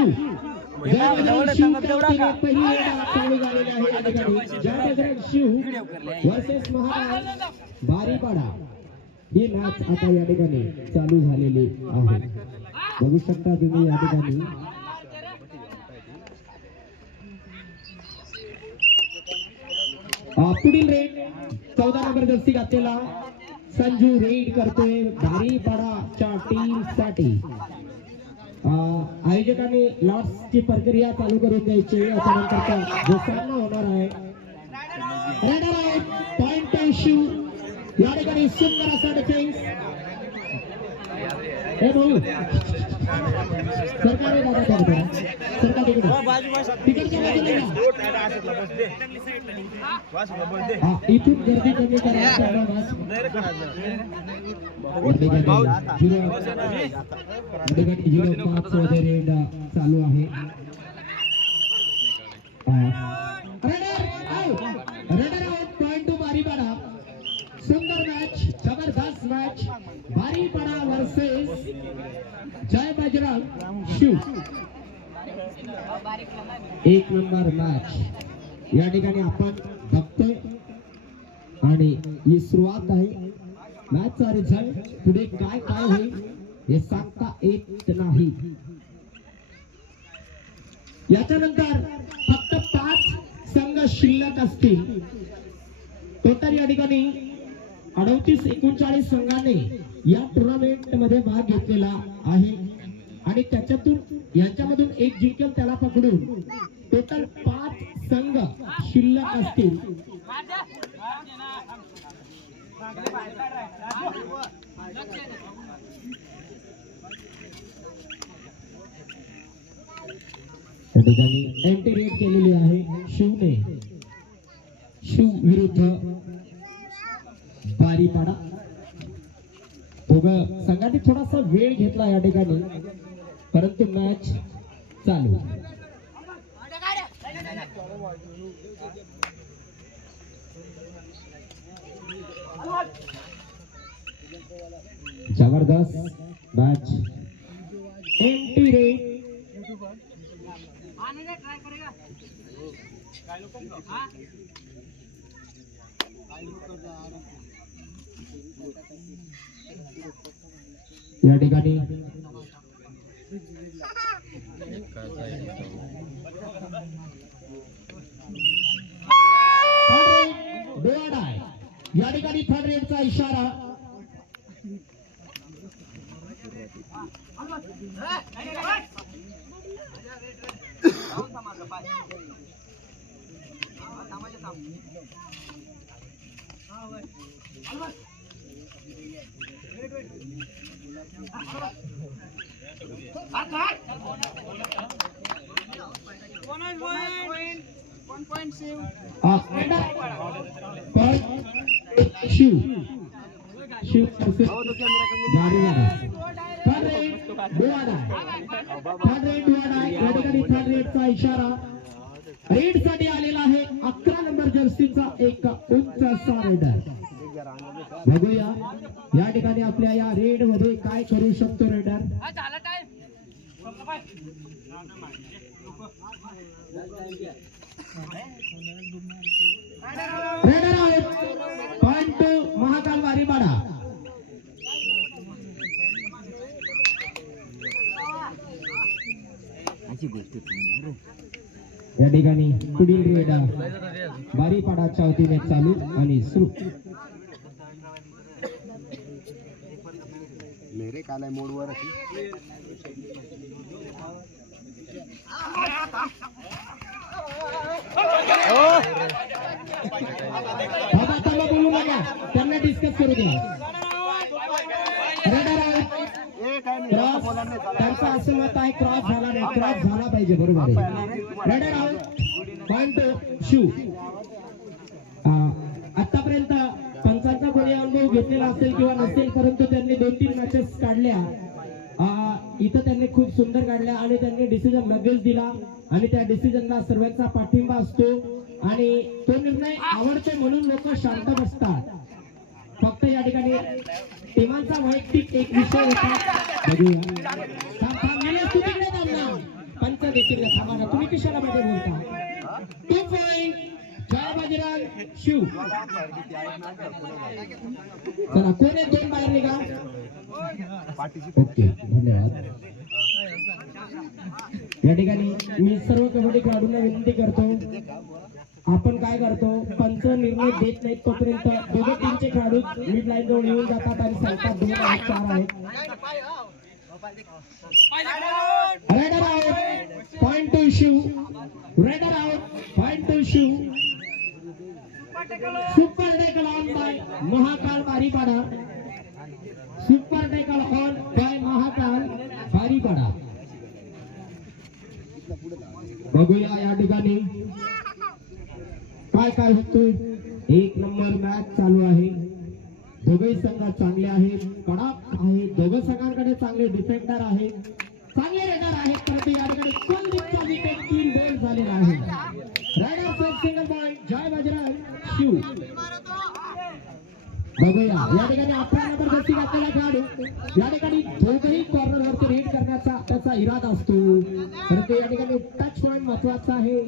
शिव पहिली चालू झालेली आहे या ठिकाणी जय बजरंग शिव वर्सेस महाराज बारीपाडा ही मॅच आता या ठिकाणी चालू झालेली आहे बघू शकता तुम्ही या ठिकाणी पुढील रेड 14 नंबर जर्सी घातलेला संजू रेड करतोय बारीपाडाच्या टीम साठी आयोजकांनी लॉट्सची प्रक्रिया चालू करून द्यायची याच्यानंतरचा जो सामना होणार आहे रेडर आउट पॉइंट इश्यू या ठिकाणी सुंदर असा डिफेन्स हे भाऊ सरकारी दादा करतो सरकार तिकडच्या बाजूला इथून गर्दी कमी करा चालू आहे raider out point to Baripada सुंदर मॅच जबरदस्त मॅच बारीपाडा वर्सेस जय बजरंग शिव एक नंबर मॅच या ठिकाणी आपण बघतोय आणि ही सुरुवात आहे मॅचचा रिझल्ट पुढे काय काय होईल हे सांगता येत नाही याच्यानंतर फक्त 5 संघ शिल्लक असतील टोटल या ठिकाणी 38-39 संघाने या टुर्नामेंट मध्ये भाग घेतलेला आहे आणि त्याच्यातून यांच्यामधून एक जिंकेल त्याला पकडून टोटल 5 संघ शिल्लक असतील त्या ठिकाणी एंटी रेड केलेली आहे शिवने शिव विरुद्ध बारीपाडा दोघं संघाने थोडासा वेळ घेतला या ठिकाणी परंतु मॅच चालू जबरदस्त मॅच एंटी रेड या ठिकाणी या ठिकाणी थर्ड रेडचा इशारा शिव शिव रेडचा इशारा रेड साठी आलेला आहे 11 नंबर जर्सीचा एक उंच असा रेडर बघूया या ठिकाणी आपल्या या रेड मध्ये काय करू शकतो raider raider out point to Mahakal Baripada या ठिकाणी पुढील रेड बारीपाडाच्या वतीने चालू आणि सुरू मेरे काला मोडवर बोलू नका त्यांना डिस्कस करू द्या त्यांचं असं मत आहे क्रॉस झाला नाही क्रॉस झाला पाहिजे बरोबर आहे रेडर आउट पॉइंट शिव आतापर्यंत पंचांचा कोणी अनुभव घेतलेला असेल किंवा नसेल परंतु त्यांनी 2-3 मॅचेस काढल्या इथं त्यांनी खूप सुंदर काढल्या आणि त्यांनी डिसिजन लगेच दिला आणि त्या डिसिजनला सर्वांचा पाठिंबा असतो आणि तो निर्णय आवडतो म्हणून लोक शांत बसतात फक्त या ठिकाणी टीमांचा वैयक्तिक एक विषय होता देतील थांबा ना, तुम्ही कशाला मध्ये बोलता. 2 पॉइंट जय बजरंग शिव. चला कोण आहे 2 बाहेर निघा. ओके धन्यवाद. या ठिकाणी मी सर्व कबड्डी खेळाडूंना विनंती करतो, आपण काय करतो, पंच निर्णय देत नाहीत तोपर्यंत दोघे टीमचे खेळाडू मिड लाईन जवळ येऊन जातात आणि सांगतात 2 आणि 4 आहेत. Raider out point to Shiv. Raider out point to Shiv. Super tackle on by Mahakal Baripada. Super tackle on by Mahakal Baripada. बघूया या ठिकाणी काय काय होतोय. 1 नंबर मॅच चालू आहे. दोघे संघ चांगले आहेत, कडक आहे. दोघं संघांकडे चांगले डिफेंडर आहेत, चांगले रेडर आहेत. परंतु या ठिकाणी कुलदीपचा विकेट 3 बॉल झालेला आहे. रायडर सेट सिंगल पॉइंट जय बजरंग शिव. बघूया या ठिकाणी 11 नंबर जर्सी घातलेला खेळाडू या ठिकाणी दोघेही कॉर्नरवरती रेड करण्याचा त्याचा इरादा असतो. परंतु या ठिकाणी टच पॉइंट महत्वाचा आहे.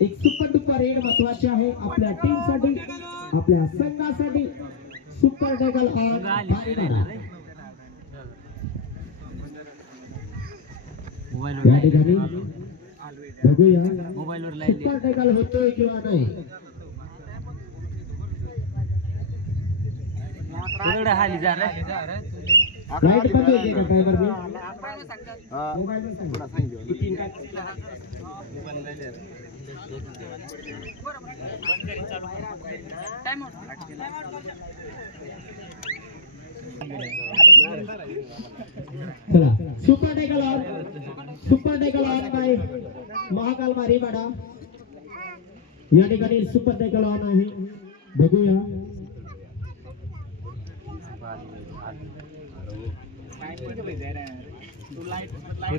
एक सुपर डुपर रेड महत्वाची आहे आपल्या टीम साठी, आपल्या संघासाठी. सुपर टॅकल ऑन या ठिकाणी बघूया सुपर टॅकल होतोय किंवा नाही. लाईट बंद होते का ड्रायव्हर ने मोबाईल वर सांगितलं. चला super tackle on by Mahakal Baripada. या ठिकाणी सुपर टॅकल ऑन आहे. बघूया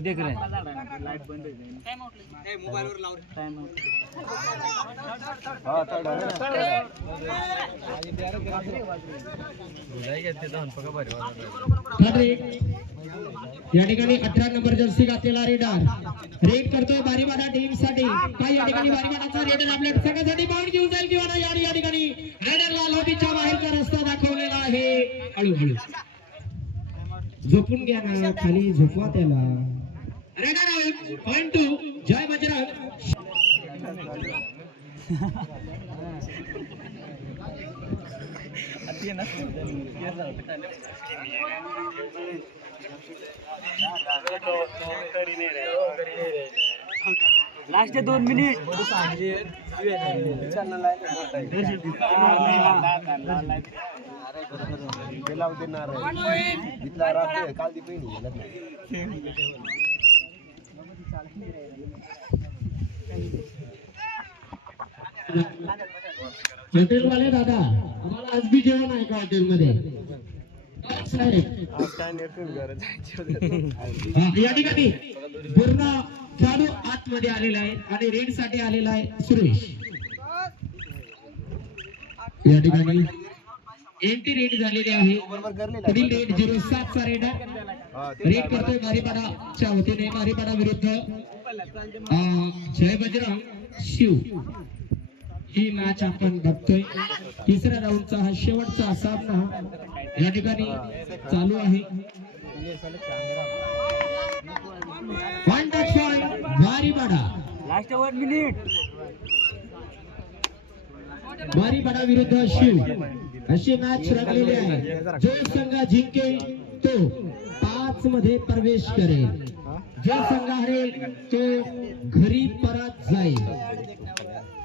देख रहे लाइट बंद है मोबाइल वर लाव टाइम या ठिकाणी 18 नंबर जर्सी घातलेला रेडर रेड करतोय बारीपाडा टीम साठी. काय या ठिकाणी बारीपाडाचा रेडर आपल्या संघासाठी बाउंड घेऊन जाईल किंवा नाही. या ठिकाणी रेडरला लॉबीच्या बाहेरचा रस्ता दाखवलेला आहे. हळूहळू झोपून घ्या ना, खाली झोपवा त्याला. Raider out point to Jai Bajrang. Last 2 minute hotel वाले दादा आम्हाला आज बी जेवण आहे का हॉटेल मध्ये या ठिकाणी पूर्ण खेळाडू आतमध्ये आलेला आहे आणि रेड साठी आलेला आहे सुरेश. या ठिकाणी एंट्री रेड झालेली आहे. पुढील रेड 07 चा रेड रेड करतोय बारीपाडाच्या वतीने. बारीपाडा विरुद्ध जय बजरंग शिव ही मॅच आपण बघतोय. तिसऱ्या राऊंडचा हा शेवटचा सामना या ठिकाणी चालू आहे. One touch point Baripada. Last 1 minute Baripada विरुद्ध शिव अशी मॅच रंगलेली आहे. जो संघ जिंकेल तो 5 मध्ये प्रवेश करेल. जो संघ हरेल तो घरी परत जाईल.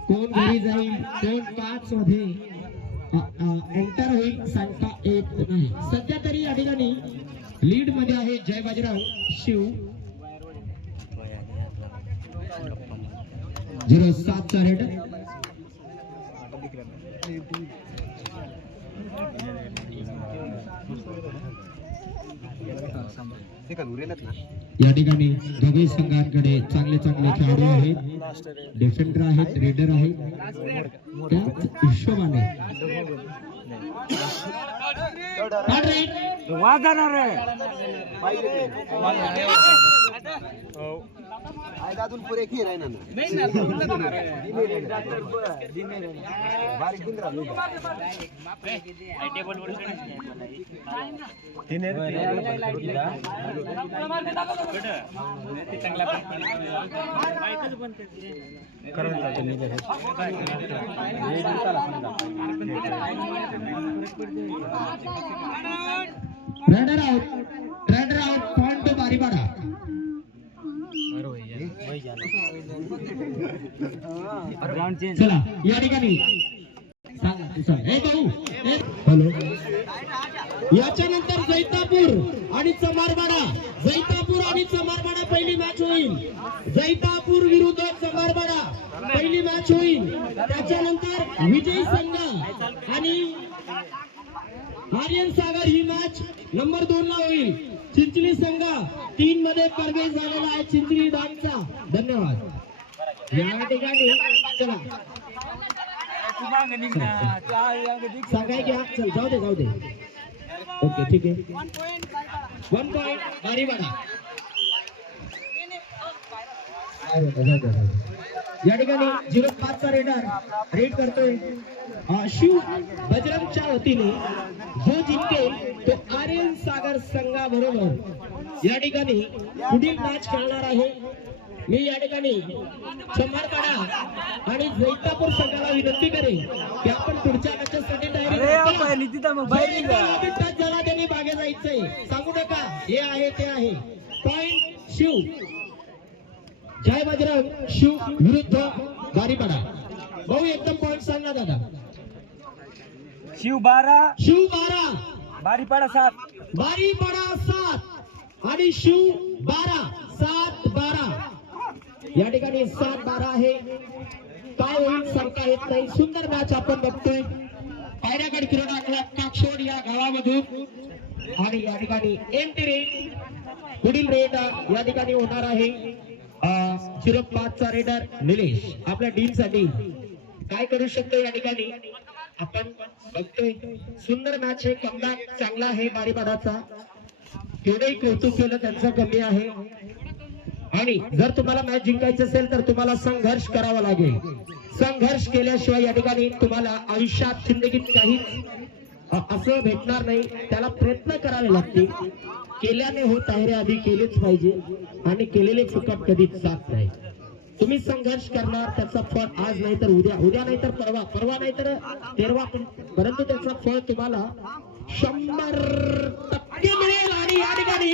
कोण घरी जाईल कोण 5 मध्ये एंटर होईल सांगता येत नाही. सध्या तरी या ठिकाणी लीड मध्ये आहे जय बजरंग शिव. 07 चा रेड या ठिकाणी दोघे संघांकडे चांगले चांगले खेळाडू आहेत, डिफेंडर आहेत, रेडर आहेत. त्याच हिशोबाने अजून पुरे खीर आहे ना नाही ना बारीक दिन राहिलो टेबल वर runner out point to Baripada. चला या ठिकाणी हॅलो याच्यानंतर जैतापूर आणि चमारबाडा. जैतापूर आणि चमारबाडा पहिली मॅच होईल. जैतापूर विरुद्ध चमारबाडा पहिली मॅच होईल. त्याच्यानंतर विजय संघ आणि आर्यन सागर ही मॅच नंबर 2 ला होईल. चिंचली संघ 3 मध्ये प्रवेश झालेला आहे चिंचली दानचा. धन्यवाद. या ठिकाणी चला सांगाय घ्या. चल जाऊ दे ओके ठीक आहे. 1 पॉइंट बारीपाडा. या ठिकाणी 05 चा रेड करतोय शिव बजरंगच्या वतीने. जो जिंकेल तो आर्यन सागर संघाबरोबर या ठिकाणी पुढील मॅच खेळणार आहे. मी या ठिकाणी चमारपाडा आणि जैतापूर संघाला विनंती करेन की आपण पुढच्या मॅचेससाठी तयारी झाला त्यांनी मागे जायचंय. सांगू नका हे आहे ते आहे. पॉइंट शिव. जय बजरंग शिव विरुद्ध बारीपाडा. भाऊ एकदम पॉइंट सांग ना दादा. शिव 12 बारीपाडा 7 आणि शिव 7-12. या ठिकाणी 7-12 आहे. काय होईल सांगता येत नाही. सुंदर मॅच आपण बघतोय पायऱ्यागड क्रीडा क्लब काक्षोड या गावामधून. आणि या ठिकाणी एंट्री रेट पुढील रेट या ठिकाणी होणार आहे 05 चा रेडर निलेश आपल्या टीम साठी काय करू शकतो या ठिकाणी आपण बघतोय. सुंदर मॅच आहे. कमबॅक चांगला आहे बारीपाडाचा. केवढंही कौतुक केलं त्यांचं कमी आहे. आणि जर तुम्हाला मॅच जिंकायचं असेल तर तुम्हाला संघर्ष करावा लागेल. संघर्ष केल्याशिवाय या ठिकाणी तुम्हाला आयुष्यात जिंदगीत काहीच असं भेटणार नाही. त्याला प्रयत्न करावे लागतील. केल्याने होत आहे रे आधी केलेच पाहिजे. आणि केलेले फुकट कधीच जात नाही. तुम्ही संघर्ष करणार त्याचा फळ आज नाही तर उद्या, उद्या नाही तर परवा नाही तर तेरवा, परंतु त्याचा फळ तुम्हाला 100% मिळेल. आणि या ठिकाणी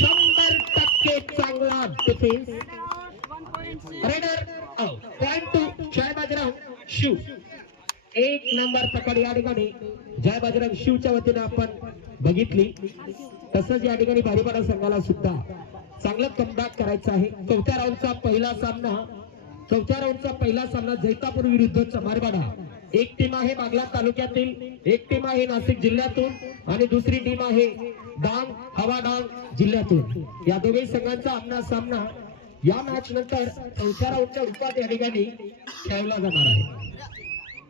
100% चांगला डिफेन्स. रेडर पॉइंट टू जय बजरंग शिव. 1 नंबर पकड या ठिकाणी जय बजरंग शिवच्या वतीने आपण बघितली. तसंच या ठिकाणी बारीपाडा संघाला सुद्धा चांगलं कमबॅक करायचं आहे. चौथ्या राऊंडचा पहिला सामना जैतापूर विरुद्ध चमारबाडा. एक टीम आहे बागला तालुक्यातील, एक टीम आहे नाशिक जिल्ह्यातून आणि दुसरी टीम आहे डांग हवा डांग जिल्ह्यातून. या दोघे संघांचा आमना सामना या मॅच नंतर चौथ्या राऊंडच्या रूपात या ठिकाणी खेळला जाणार आहे.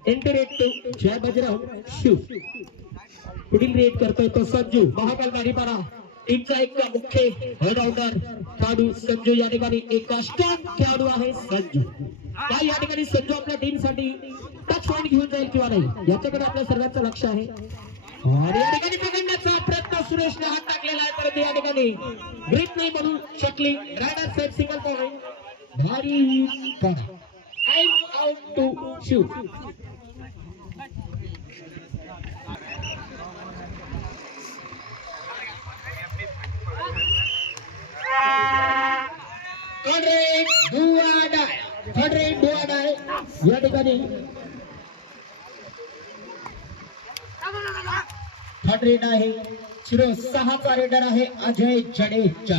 एंट्री रेट टू जय बजरंग शिव. पुढील रेट करतोय तो संजू महाकाल बारीपाडा टीमचा एक मुख्य ऑलराऊंडर खेळाडू संजू. या ठिकाणी एक स्ट्रॉंग खेळाडू आहे संजू. काय या ठिकाणी संजू आपल्या टीम साठी टच पॉइंट घेऊन जाईल किंवा नाही याच्याकडे आपल्या सर्वांचं लक्ष आहे. आणि या ठिकाणी पकडण्याचा प्रयत्न सुरेशने हात टाकलेला आहे परंतु या ठिकाणी ग्रीप नाही म्हणू शकली. रायडर सेट सिंगल पॉइंट भारी टाइम आउट टू शिव. या ठिकाणी थर्ड रेड आहे 06 चा रेडर आहे अजय जडेजा.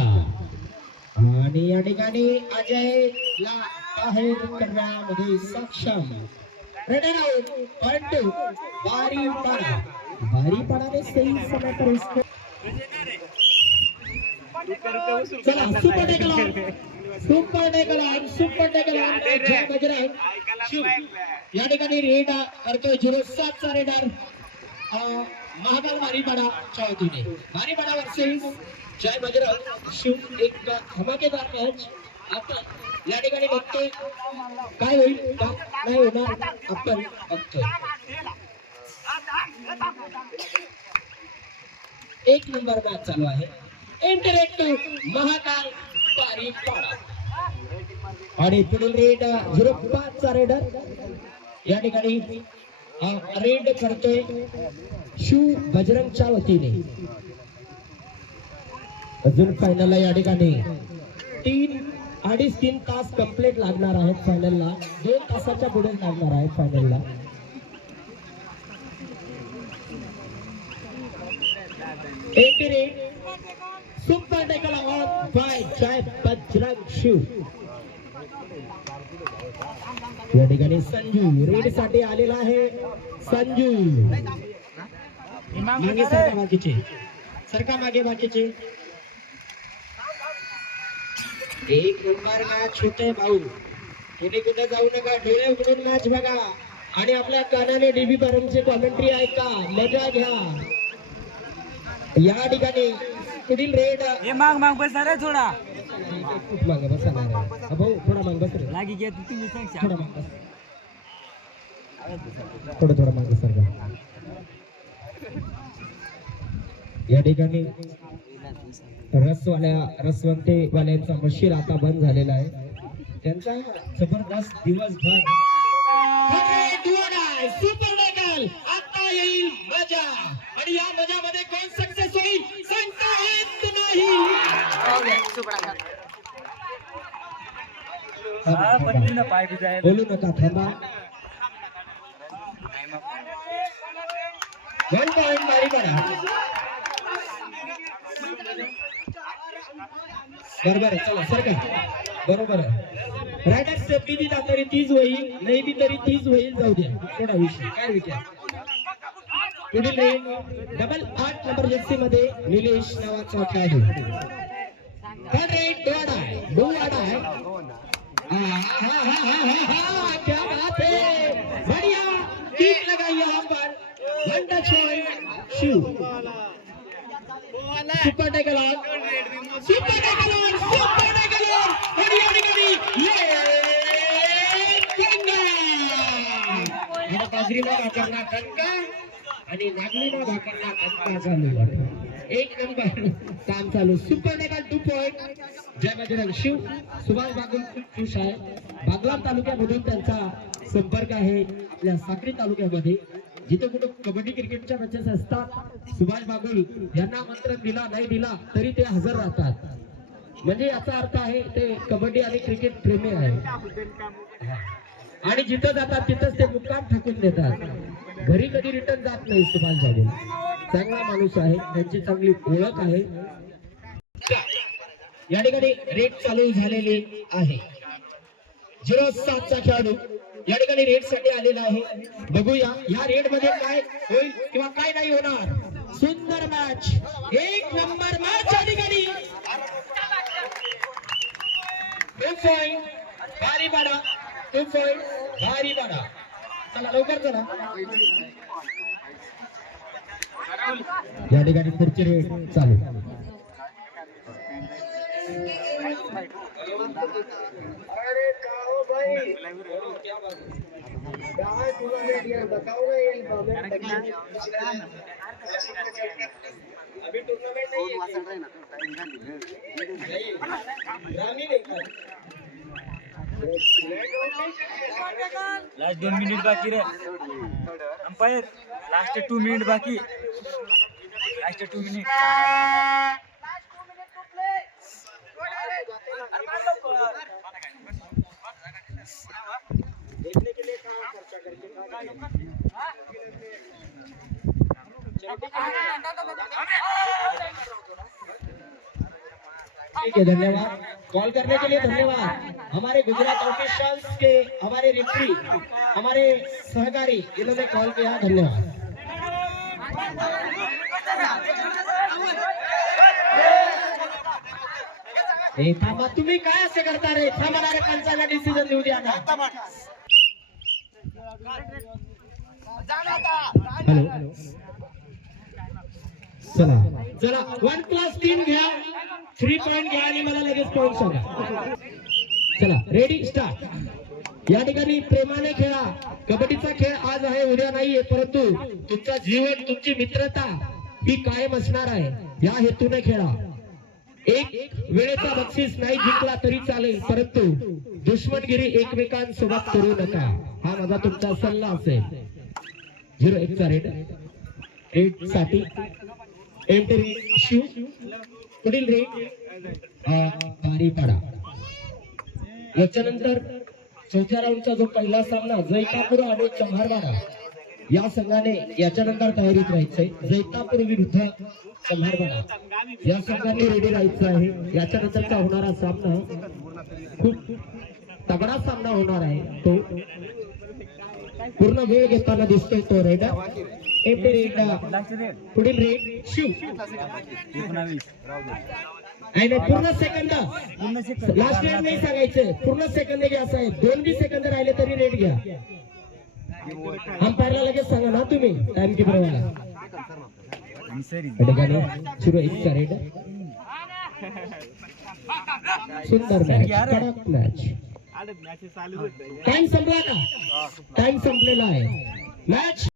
आणि या ठिकाणी अजयला बाहेर करण्यामध्ये सक्षम. रेडर आउट पॉइंट टू बारीपाडाने सही समय पर इसको चला सुपर टेकल जय बजरंग शिव. या ठिकाणी रेड करतोय 07 चा रेडर महाकाल बारीपाडाच्या वतीने. बारीपाडा वर्सेस जय बजरंग शिव. एक धमाकेदार मॅच आपण या ठिकाणी बघतोय काय होईल का नाही होणार आपण बघतोय. एक नंबर मॅच चालू आहे. इंटरॅक्टिव्ह महाकाल बारीपाडा आणि पुढील रेड 05 चा रेडर या ठिकाणी रेड करतोय शिव बजरंगच्या वतीने. अजून फायनलला या ठिकाणी 3-3.5 तास कंप्लीट लागणार आहेत. फायनलला 2 तासाच्या पुढे लागणार आहेत फायनलला. सुपर टेकल ऑन बाय जय बजरंग शिव. या ठिकाणी संजू रेड साठी आलेला आहे. संजू मागे सरका बाकीचे, सरका मागे बाकीचे. एक नंबर मॅच होते भाऊ. कुठे कुठे जाऊ नका, डोळे उघडून मॅच बघा आणि आपल्या कानाने डीबी परमची कॉमेंट्री ऐका, मजा घ्या. या ठिकाणी पुढील रेड माग माग बसा रे थोडा. खूप मागे बसणार आहे भाऊ, थोडा मागे बस रे. लागी घ्या तुम्ही सांग. थोडा मागे बस, थोडं मागे सरका. या ठिकाणी रसवंतेवाल्यांचा मशीन आता बंद झालेला आहे. त्यांचा जबरदस्त दिवसभर सुपर टेकल आता येईल मजा आणि या मजामध्ये कोण सक्सेस होईल सांगता येत नाही. बोलू नका, थांबा. 1 पॉइंट बारीपाडा. बरोबर आहे, चला सरका. बरोबर आहे. रायडर सेफ्टी दिला तरी 30 होईल, नाही बी तरी 30 होईल. जाऊ द्या, थोडा विषय काय विचार. पुढील रेड डबल 8 नंबर जर्सी मध्ये निलेश नावाचा खेळाडू. थर्ड रेड डोवाडा है. क्या बात है, बढ़िया किक लगाई यहाँ पर. One touch point Shiv. Super tackle on, super tackle on, super tackle on. बढ़िया निकली ये बाजरीला भाकरला टंका आणि नागलीला भाकरला टंका चालू. एक नंबर काम चालू. सुपर टेकल 2 पॉइंट जय बजरंग शिव. सुभाष बागुल खूप खुश आहे. बागलाण तालुक्यामधून त्यांचा संपर्क आहे आपल्या साक्री तालुक्यामध्ये. जिथे कुठे कबड्डी क्रिकेटच्या मॅचेस असतात सुभाष बागुल यांना आमंत्रण दिला नाही दिला तरी ते हजर राहतात. म्हणजे याचा अर्थ आहे ते कबड्डी आणि क्रिकेट प्रेमी आहे आणि जिथं जातात तिथंच ते मुक्काम ठोकून देतात. घरी कधी रिटर्न जात नाही सुभाष बागुल. चांगला माणूस आहे, त्यांची चांगली ओळख आहे. या ठिकाणी रेड चालू झालेली आहे. 07 चा खेळाडू या ठिकाणी रेड साठी आलेला आहे. बघूया या रेड मध्ये काय होईल किंवा काय नाही होणार. सुंदर मॅच, एक नंबर मॅच या ठिकाणी. 2 पॉइंट बारीपाडा, 2 पॉइंट बारीपाडा. चला लवकर चला. या ठिकाणी पुढची रेड चालू. अरे काओ भाई क्या बात है, टूर्नामेंट यार बताओ ना. ये अभी टूर्नामेंट नहीं है. लास्ट 2 मिनिट बाकी रे अंपायर. लास्ट 2 मिनिट बाकी. Last 2 minute. देखने के लिए कहाँ खर्चा करके ठीक है. धन्यवाद कॉल करने के लिए. धन्यवाद हमारे गुजरात ऑफिशियल्स के, हमारे रेफरी, हमारे सहकारी, इन्होंने कॉल किया. धन्यवाद. थांबा, तुम्ही काय असे करता रे. थांबा रे, पंचाला डिसिजन देऊ द्या ना. हॅलो चला चला 1+3 घ्या, 3 पॉइंट घ्या आणि मला लगेच पॉइंट सांगा. चला रेडी स्टार्ट. या ठिकाणी प्रेमाने खेळा. कबड्डीचा खेळ आज आहे उद्या नाहीये, परंतु तुमचा जीवन तुमची मित्रता ही कायम असणार आहे. या हेतूने खेळा. एक वेळेचा बक्षीस नाही जिंकला तरी चालेल, परंतु दुश्मनगिरी एकमेकांसोबत करू नका. हा माझा तुमचा सल्ला असेल. 0-1 चा रेड साठी एंट्री शिव. पुढील रेड बारीपाडा. याच्यानंतर चौथ्या राऊंडचा जो पहिला सामना जैतापूर आणि चम्हारवाडा या संघाने याच्यानंतर तयारीत राहायचंय. जैतापूर विरुद्ध चम्हारवाडा या संघाने रेडी राहायचं आहे. याच्यानंतरचा होणारा सामना खूप तगडा सामना होणार आहे. तो पूर्ण वेळ घेताना दिसतोय तो रेड. पुढील रेड शिव. 19 नाही पूर्ण सेकंद. लास्ट रेड नाही सांगायचं, पूर्ण सेकंद घ्या. असं आहे 2 बी सेकंद राहिले तरी रेड घ्या. अंपायरला लगेच सांगा ना तुम्ही टाइम किपरवाला. सुरू 1 चा रेड. सुंदर मॅच, कडक मॅच. टाइम संपला का? टाइम संपलेला आहे. मॅच